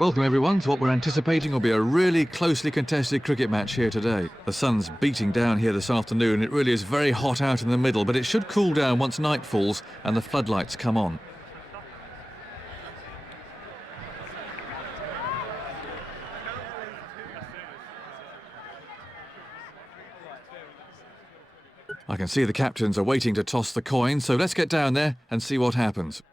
Welcome everyone to what we're anticipating will be a really closely contested cricket match here today. The sun's beating down here this afternoon. It really is very hot out in the middle, but it should cool down once night falls and the floodlights come on. I can see the captains are waiting to toss the coin, so let's get down there and see what happens.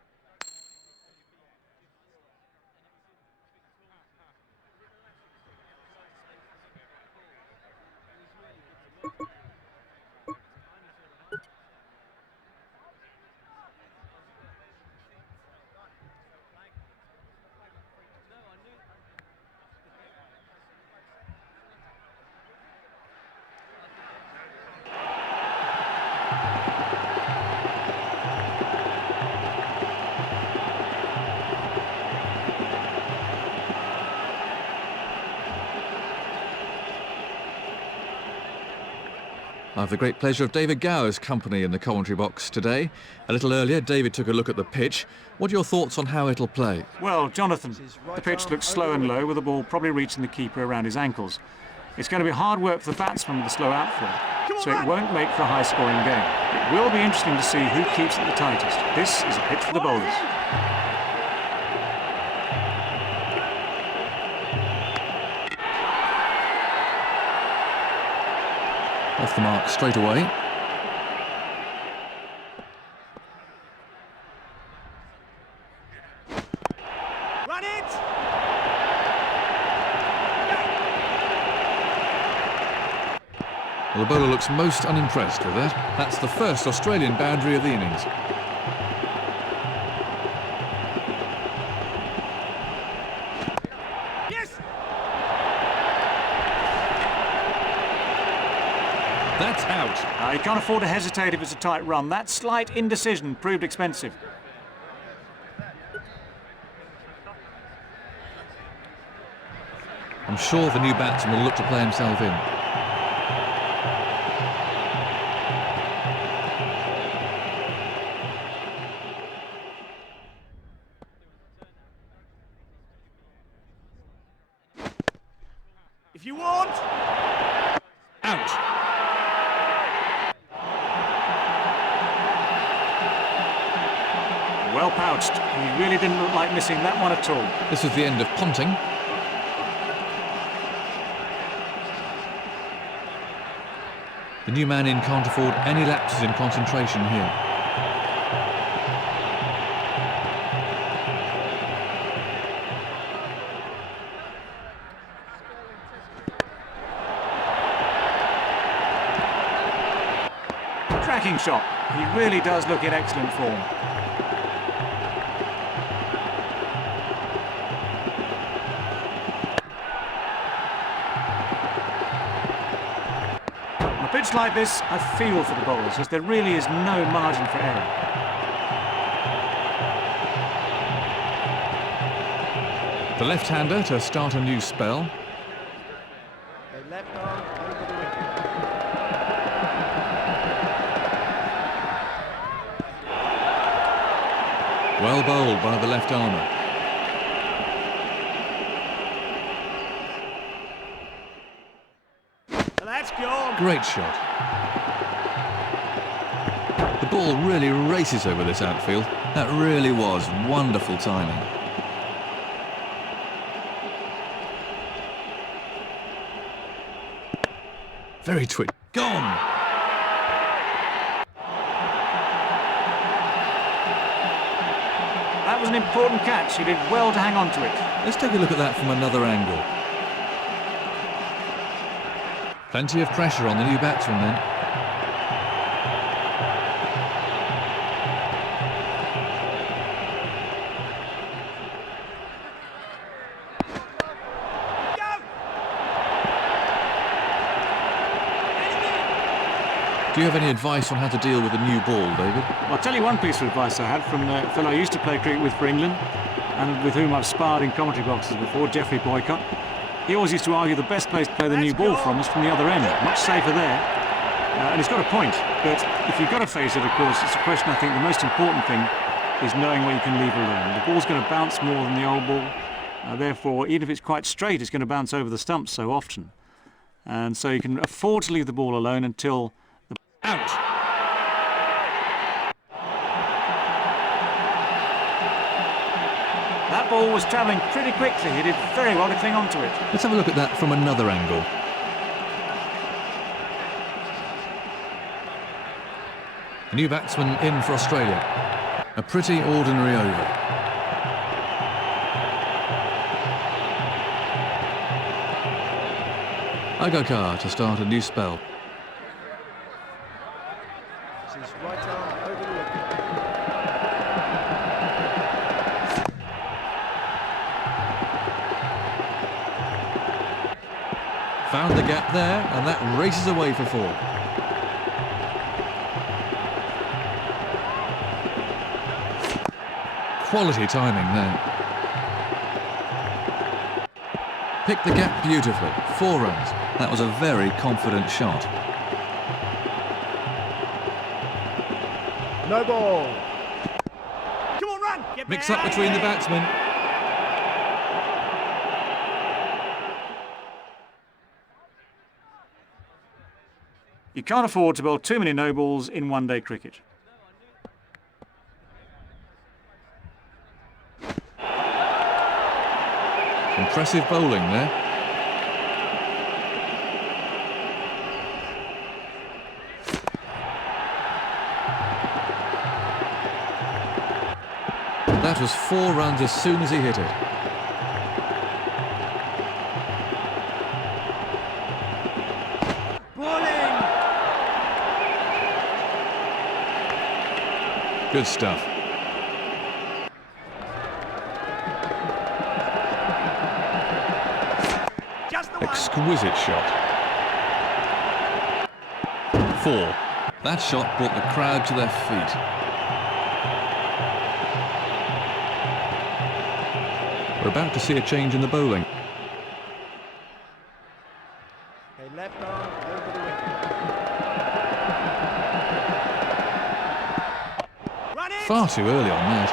I have the great pleasure of David Gower's company in the commentary box today. A little earlier, David took a look at the pitch. What are your thoughts on how it'll play? Well, Jonathan, the pitch looks slow and low, with the ball probably reaching the keeper around his ankles. It's going to be hard work for the batsman with the slow outfield, so it won't make for a high-scoring game. It will be interesting to see who keeps it the tightest. This is a pitch for the bowlers. Off the mark straight away. Run it! Well, the bowler looks most unimpressed with that. That's the first Australian boundary of the innings. That's out. You can't afford to hesitate if it's a tight run. That slight indecision proved expensive. I'm sure the new batsman will look to play himself in. If you want. Out. Well pouched. He really didn't look like missing that one at all. This is the end of punting. The new man in can't afford any lapses in concentration here. Cracking shot. He really does look in excellent form. On a pitch like this, I feel for the bowlers, as there really is no margin for error. The left-hander to start a new spell. The left arm over the wicket. Well bowled by the left armour. That's gone. Great shot. The ball really races over this outfield. That really was wonderful timing. Very twitch. Gone! That was an important catch. He did well to hang on to it. Let's take a look at that from another angle. Plenty of pressure on the new batsman then. Do you have any advice on how to deal with a new ball, David? Well, I'll tell you one piece of advice I had from a fellow I used to play cricket with for England and with whom I've sparred in commentary boxes before, Geoffrey Boycott. He always used to argue the best place to play the new ball from was from the other end, much safer there. And he's got a point, but if you've got to face it, of course, it's a question. I think the most important thing is knowing what you can leave alone. The ball's going to bounce more than the old ball, therefore, even if it's quite straight, it's going to bounce over the stumps so often. And so you can afford to leave the ball alone until the out. That ball was travelling pretty quickly. He did very well to cling on to it. Let's have a look at that from another angle. A new batsman in for Australia. A pretty ordinary over. Agnew to start a new spell. His right arm over the wicket. Found the gap there, and that races away for 4. Quality timing there. Picked the gap beautifully. 4 runs. That was a very confident shot. No ball. Come on, run! Get Mix back. up between the batsmen. You can't afford to bowl too many no balls in one-day cricket. Impressive bowling there. That was 4 runs as soon as he hit it. Bowling. Good stuff. Just the one. Exquisite shot. 4. That shot brought the crowd to their feet. We're about to see a change in the bowling. A left arm over the wicket. Run it. Far too early on that.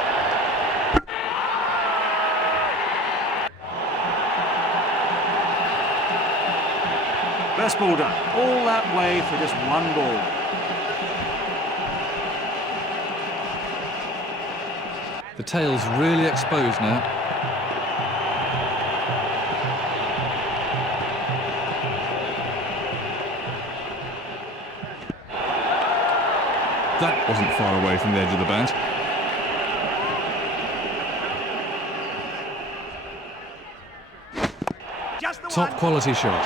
Best ball done. All that way for just one ball. The tail's really exposed now. That wasn't far away from the edge of the bat. Just the Top one. quality shot.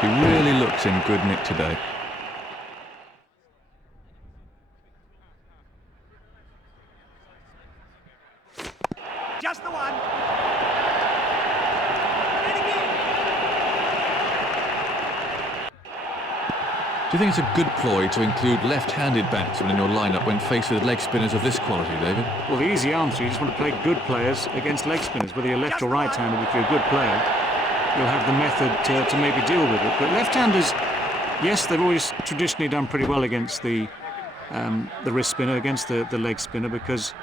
He really looks in good nick today. Just the one. Do you think it's a good ploy to include left-handed batsmen in your lineup when faced with leg spinners of this quality, David? Well, the easy answer, you just want to play good players against leg spinners. Whether you're left or right-handed, if you're a good player, you'll have the method to maybe deal with it. But left-handers, yes, they've always traditionally done pretty well against the wrist spinner, against the leg spinner, because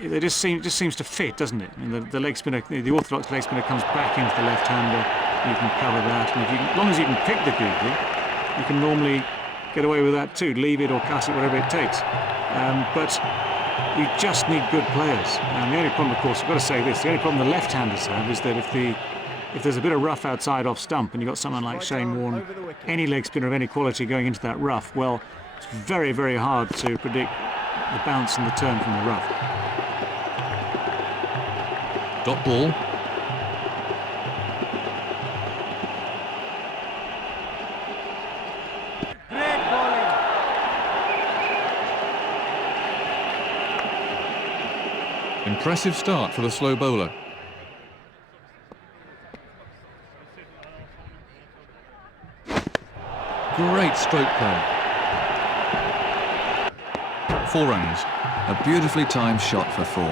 it just seems to fit, doesn't it? And the leg spinner, the orthodox leg spinner comes back into the left-hander. You can cover that, and as long as you can pick the googly, you can normally get away with that too. Leave it or cut it, whatever it takes. But you just need good players. And the only problem, of course, I've got to say this: the only problem the left-handers have is that if there's a bit of rough outside off stump, and you've got someone like Shane Warne, any leg spinner of any quality going into that rough, well, it's very, very hard to predict the bounce and the turn from the rough. Dot ball. Great bowling. Impressive start for the slow bowler. Great stroke play. 4 runs. A beautifully timed shot for 4.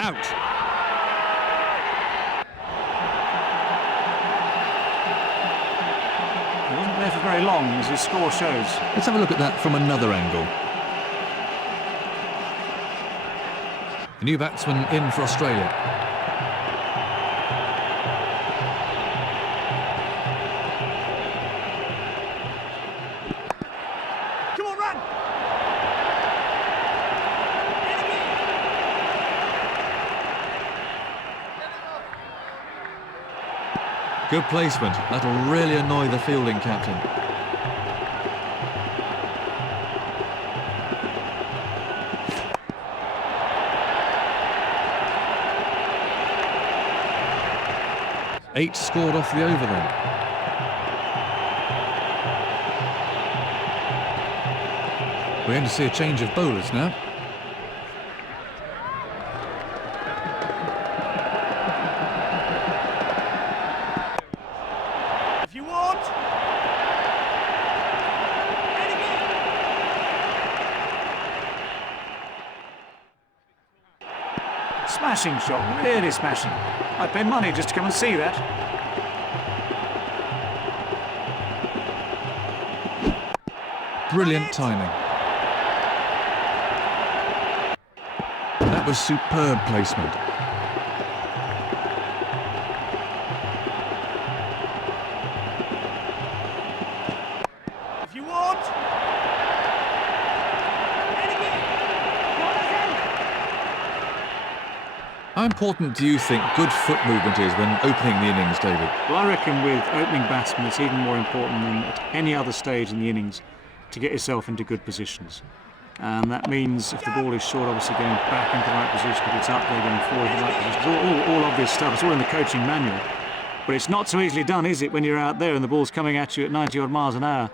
Out. He wasn't there for very long, as his score shows. Let's have a look at that from another angle. The new batsman in for Australia. Come on, run! Good placement. That'll really annoy the fielding captain. Eight scored off the over then. We're going to see a change of bowlers now. If you want! And again! Smashing shot, really smashing. I'd pay money just to come and see that. Brilliant timing. That was superb placement. If you want! And again! How important do you think good foot movement is when opening the innings, David? Well, I reckon with opening batsmen, it's even more important than at any other stage in the innings to get yourself into good positions. And that means if the ball is short, obviously getting back into the right position, if it's up there, getting forward in the right position. It's all obvious stuff. It's all in the coaching manual. But it's not so easily done, is it, when you're out there and the ball's coming at you at 90-odd miles an hour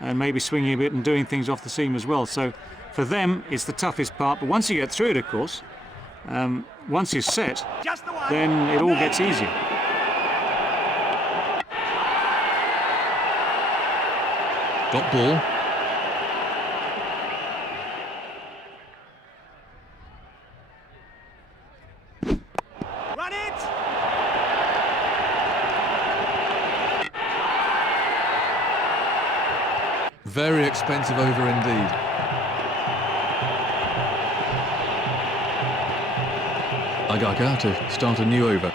and maybe swinging a bit and doing things off the seam as well. So for them, it's the toughest part. But once you get through it, of course, once you're set, then it all gets easier. Got ball. Run it! Very expensive over indeed. Agaga to start a new over.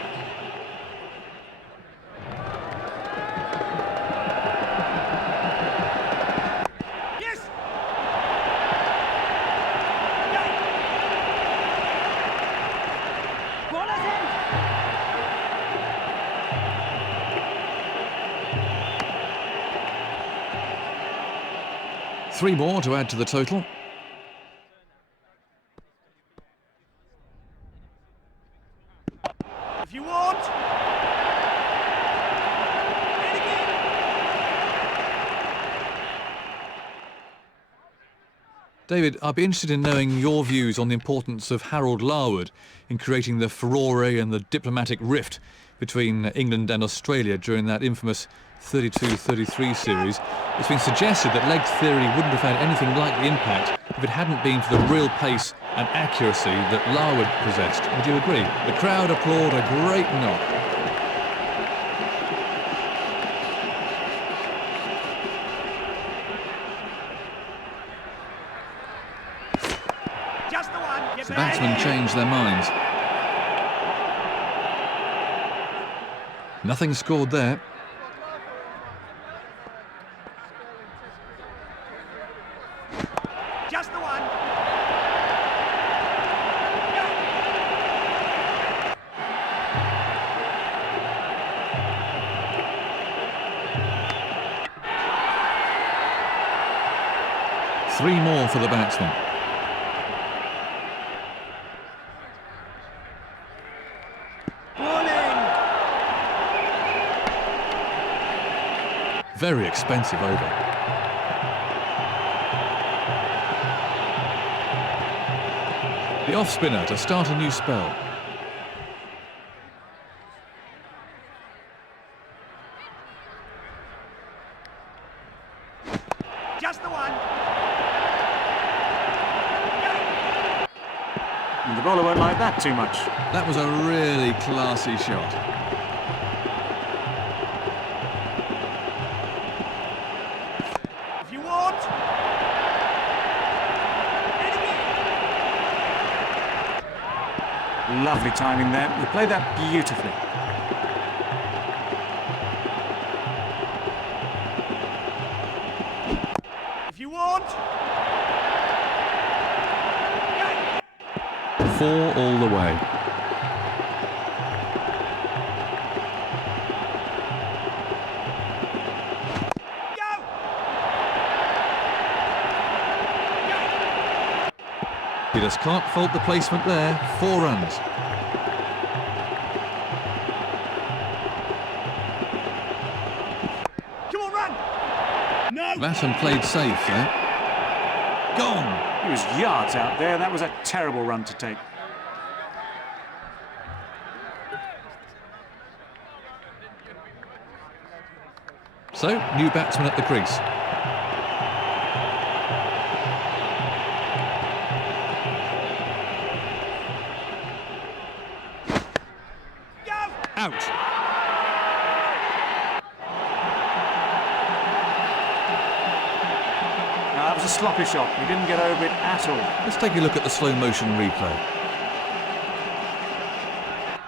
Yes! Bowler's in! 3 more to add to the total. If you want! And again! David, I'd be interested in knowing your views on the importance of Harold Larwood in creating the furore and the diplomatic rift between England and Australia during that infamous 32-33 series. It's been suggested that leg theory wouldn't have had anything like the impact if it hadn't been for the real pace and accuracy that Larwood possessed. Would you agree? The crowd applaud a great knock. Just the one! Get The back. batsmen changed their minds. Nothing scored there. Just the one! Three more for the batsman. Very expensive over. The off-spinner to start a new spell. Just the one. And the bowler won't like that too much. That was a really classy shot. If you want. Lovely timing there. We played that beautifully. If you want. 4 all the way. Go. He just can't fault the placement there. 4 runs. Come on, run. No. Batten played safe there. Gone. He was yards out there. That was a terrible run to take. So, new batsman at the crease. Go. Out. Now, that was a sloppy shot. He didn't get over it at all. Let's take a look at the slow motion replay.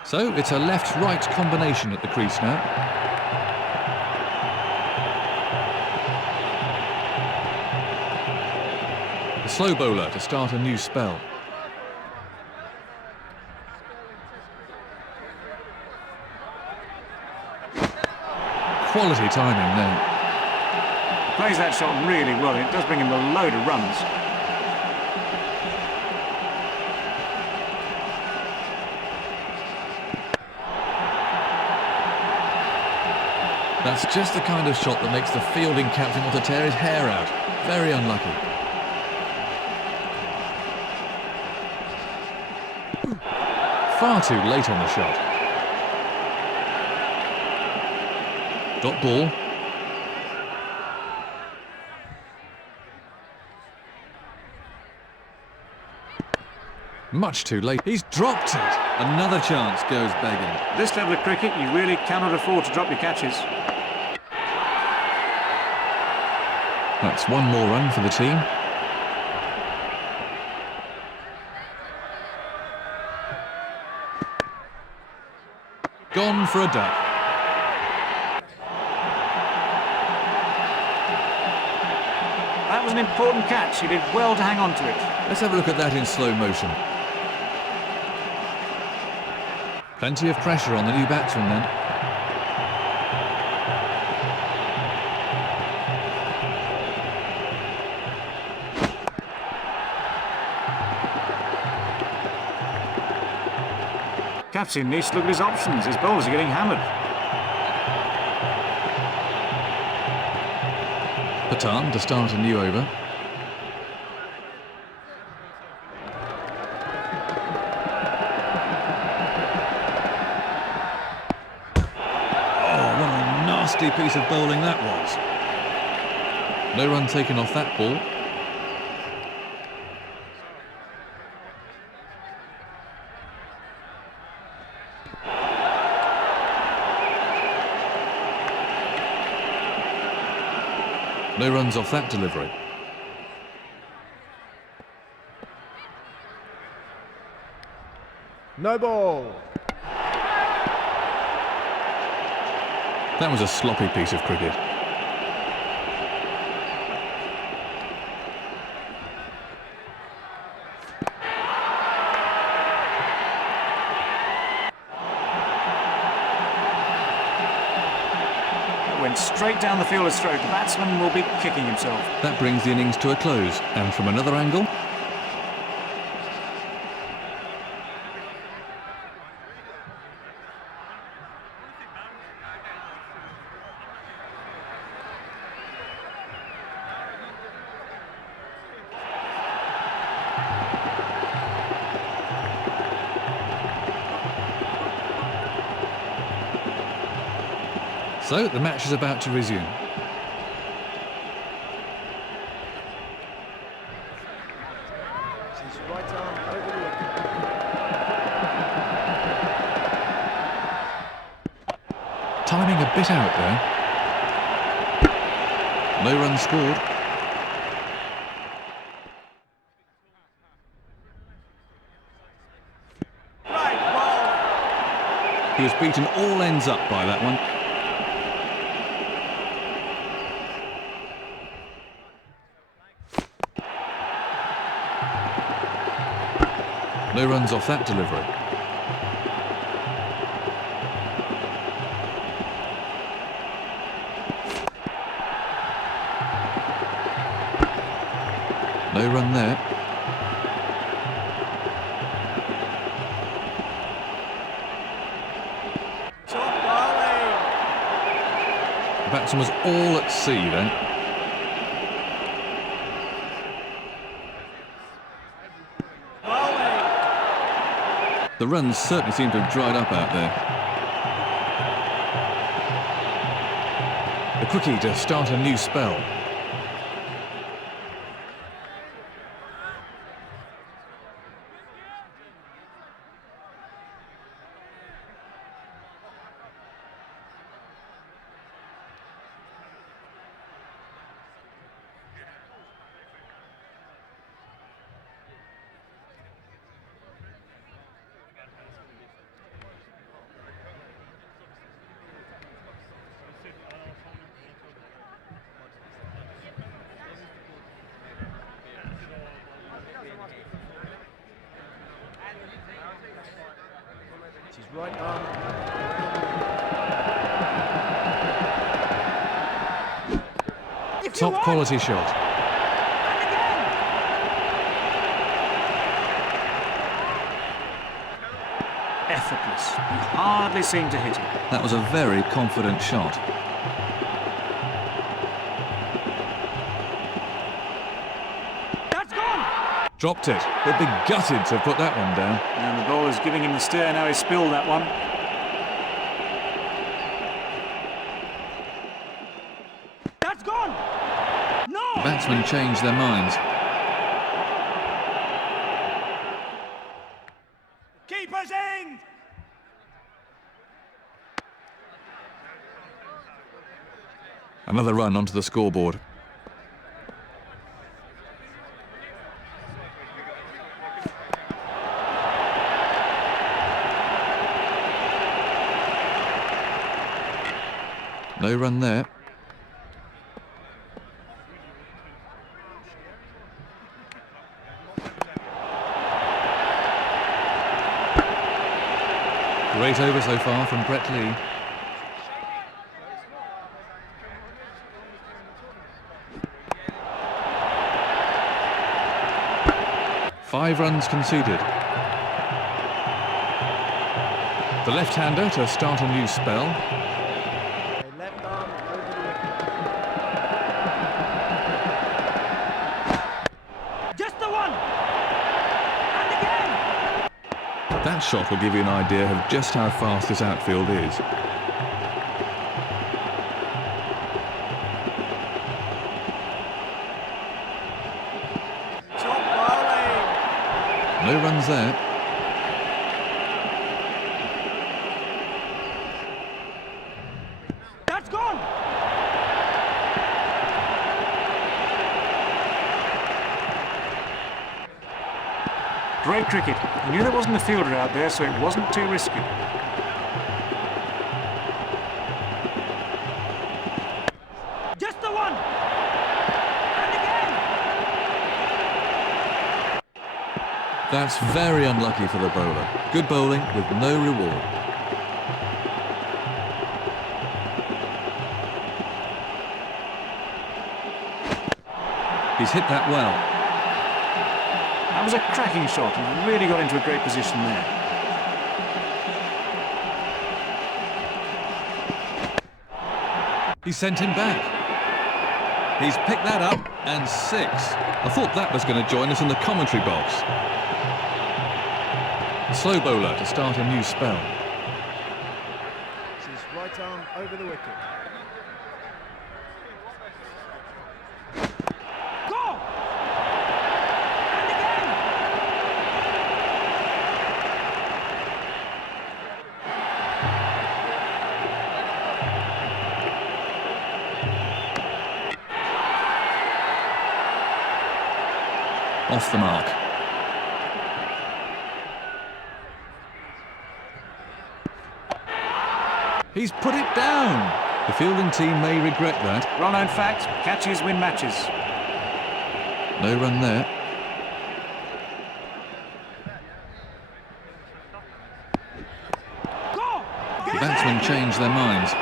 So, it's a left-right combination at the crease now. The slow bowler to start a new spell. Quality timing there. Plays that shot really well. It does bring him a load of runs. That's just the kind of shot that makes the fielding captain want to tear his hair out. Very unlucky. Far too late on the shot. Dot ball. Much too late. He's dropped it. Another chance goes begging. This level of cricket, you really cannot afford to drop your catches. That's 1 more run for the team. Gone for a duck. That was an important catch. He did well to hang on to it. Let's have a look at that in slow motion. Plenty of pressure on the new batsman then. Captain needs to look at his options. His bowlers are getting hammered. Pathan to start a new over. Oh, what a nasty piece of bowling that was. No run taken off that ball. No runs off that delivery. No ball. That was a sloppy piece of cricket. Went straight down the fielder's throat. The batsman will be kicking himself. That brings the innings to a close. And from another angle, So the match is about to resume. His right arm over the wicket. Timing a bit out there. No runs scored. Right ball. He was beaten all ends up by that one. No runs off that delivery. No run there. Top bowling. The batsman was all at sea then. Bowling. The runs certainly seem to have dried up out there. The quickie to start a new spell. It's his right arm. Top quality shot. Effortless. He hardly seemed to hit it. That was a very confident shot. That's gone. Dropped it. They'd be gutted to have put that one down. And the bowler's giving him the stare now. He spilled that one. That's gone. No. Batsmen changed their minds. Keeper's end. Another run onto the scoreboard. No run there. Great over so far from Brett Lee. Five runs conceded. The left-hander to start a new spell. A left arm over the wicket. Just the one. And again. That shot will give you an idea of just how fast this outfield is. Top bowling. No runs there. That's gone. Great cricket. He knew there wasn't a fielder out there, so it wasn't too risky. Just the one. And again. That's very unlucky for the bowler. Good bowling with no reward. He's hit that well. That was a cracking shot. He really got into a great position there. He sent him back. He's picked that up and six. I thought that was going to join us in the commentary box. Slow bowler to start a new spell. It's his right arm over the wicket. Off the mark. He's put it down. The fielding team may regret that. Well-known fact, catches win matches. No run there. The batsmen changed their minds.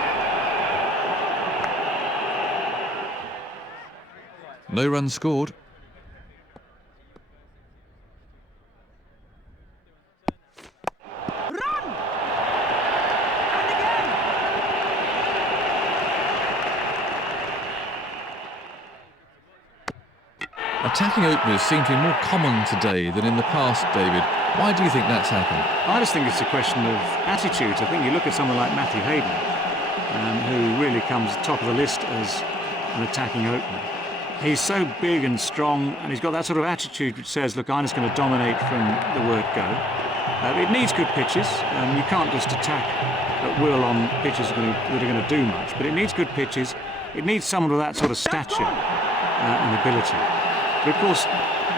No runs scored. Attacking openers seem to be more common today than in the past, David. Why do you think that's happened? I just think it's a question of attitude. I think you look at someone like Matthew Hayden, who really comes top of the list as an attacking opener. He's so big and strong, and he's got that sort of attitude which says, look, I'm just going to dominate from the word go. It needs good pitches. You can't just attack at will on pitches that are going to do much, but it needs good pitches. It needs someone with that sort of stature and ability. But of course,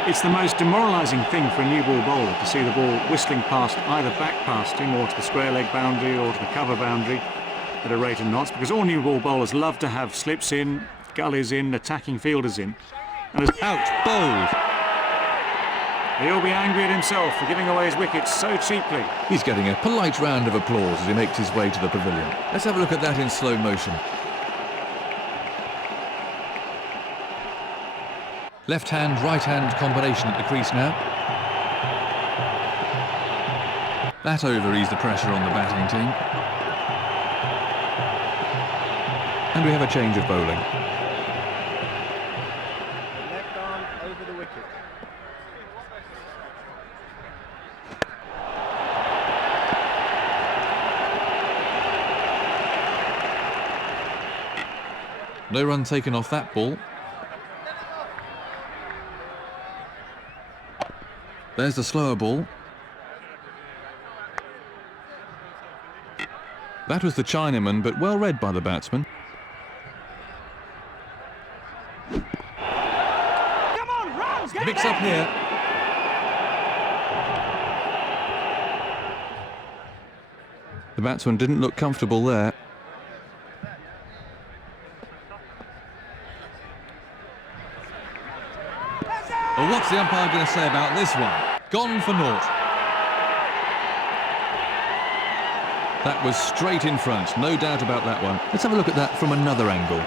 it's the most demoralising thing for a new ball bowler to see the ball whistling past, either back past him or to the square leg boundary or to the cover boundary at a rate of knots, because all new ball bowlers love to have slips in, gullies in, attacking fielders in. And out, bowled. He'll be angry at himself for giving away his wickets so cheaply. He's getting a polite round of applause as he makes his way to the pavilion. Let's have a look at that in slow motion. Left-hand, right-hand combination at the crease now. That over eased the pressure on the batting team. And we have a change of bowling. Left arm over the wicket. No run taken off that ball. There's the slower ball. That was the Chinaman, but well read by the batsman. Come on, runs! Mix up here. The batsman didn't look comfortable there. Well, what's the umpire going to say about this one? Gone for naught. That was straight in front, no doubt about that one. Let's have a look at that from another angle.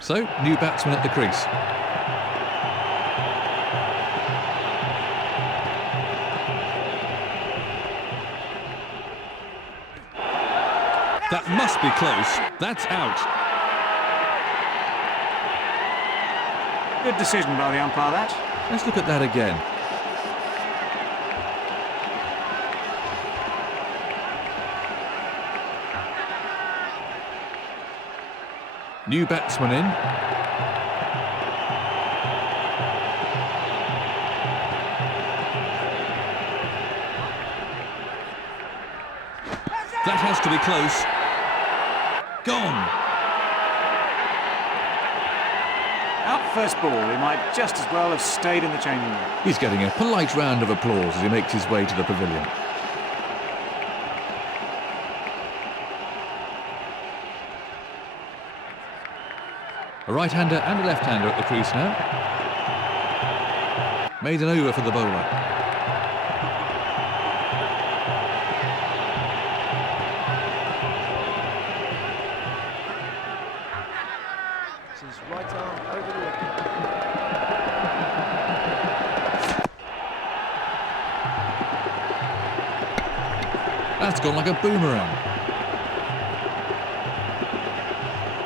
So, new batsman at the crease. That must be close. That's out. Good decision by the umpire, that. Let's look at that again. New batsman in. That has to be close. Gone. Out first ball, he might just as well have stayed in the changing room. He's getting a polite round of applause as he makes his way to the pavilion. A right-hander and a left-hander at the crease now. Made an over for the bowler. This is right arm over the wicket. That's gone like a boomerang.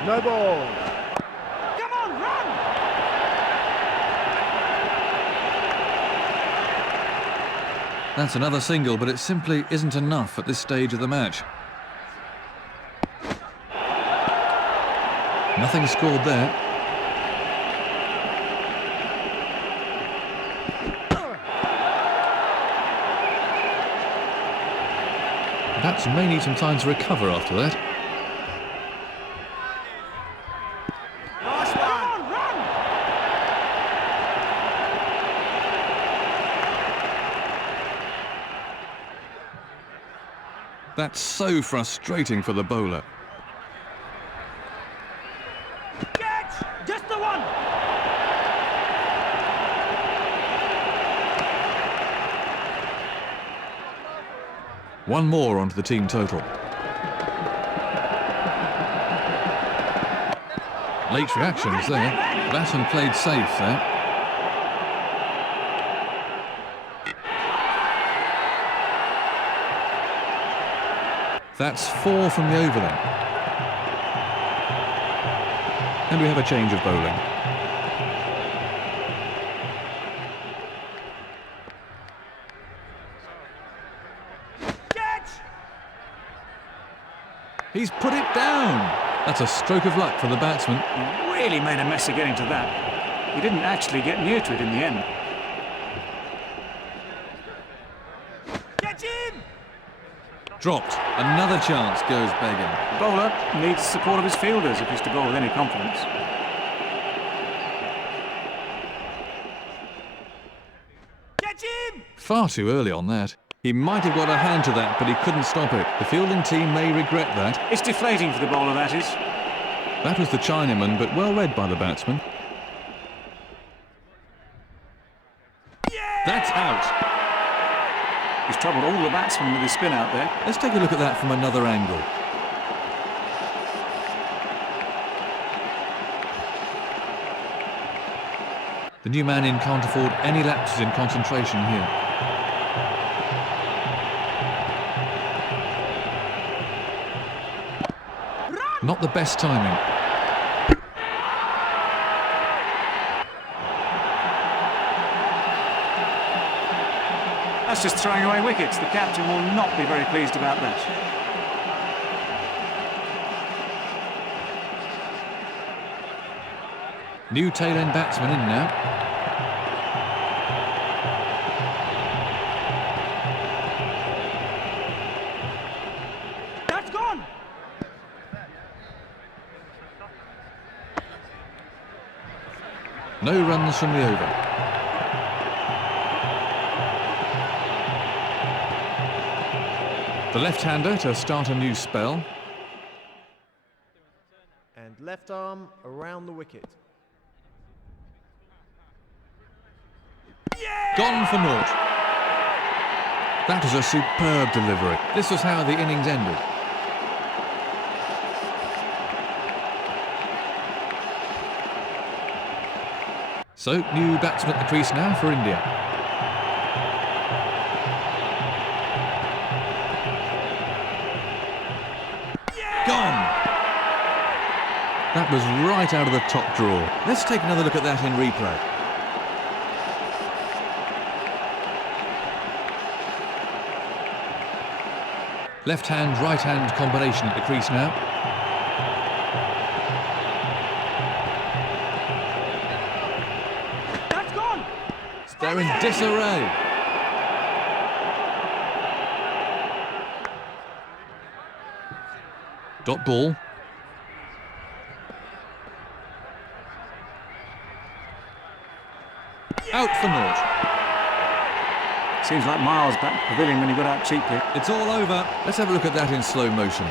No ball. That's another single, but it simply isn't enough at this stage of the match. Nothing scored there. Bats may need some time to recover after that. That's so frustrating for the bowler. Catch! Just the one! One more onto the team total. Late reactions there. Batsman played safe there. That's 4 from the over then. And we have a change of bowling. Catch! He's put it down. That's a stroke of luck for the batsman. He really made a mess of getting to that. He didn't actually get near to it in the end. Catch him! Dropped. Another chance goes begging. The bowler needs the support of his fielders if he's to bowl with any confidence. Catch him! Far too early on that. He might have got a hand to that, but he couldn't stop it. The fielding team may regret that. It's deflating for the bowler, that is. That was the Chinaman, but well read by the batsman. Yeah! That's out. He's troubled all the batsmen with his spin out there. Let's take a look at that from another angle. The new man in can't afford any lapses in concentration here. Not the best timing. That's just throwing away wickets. The captain will not be very pleased about that. New tail-end batsman in now. That's gone! No runs from the over. The left-hander to start a new spell. And left arm around the wicket. Gone for naught. That was a superb delivery. This was how the innings ended. So, new batsman at the crease now for India. Gone! That was right out of the top drawer. Let's take another look at that in replay. Left-hand, right-hand combination at the crease now. That's gone! They're in disarray. Dot ball. Out for naught. Seems like Miles back to the pavilion when he got out cheaply. It's all over. Let's have a look at that in slow motion.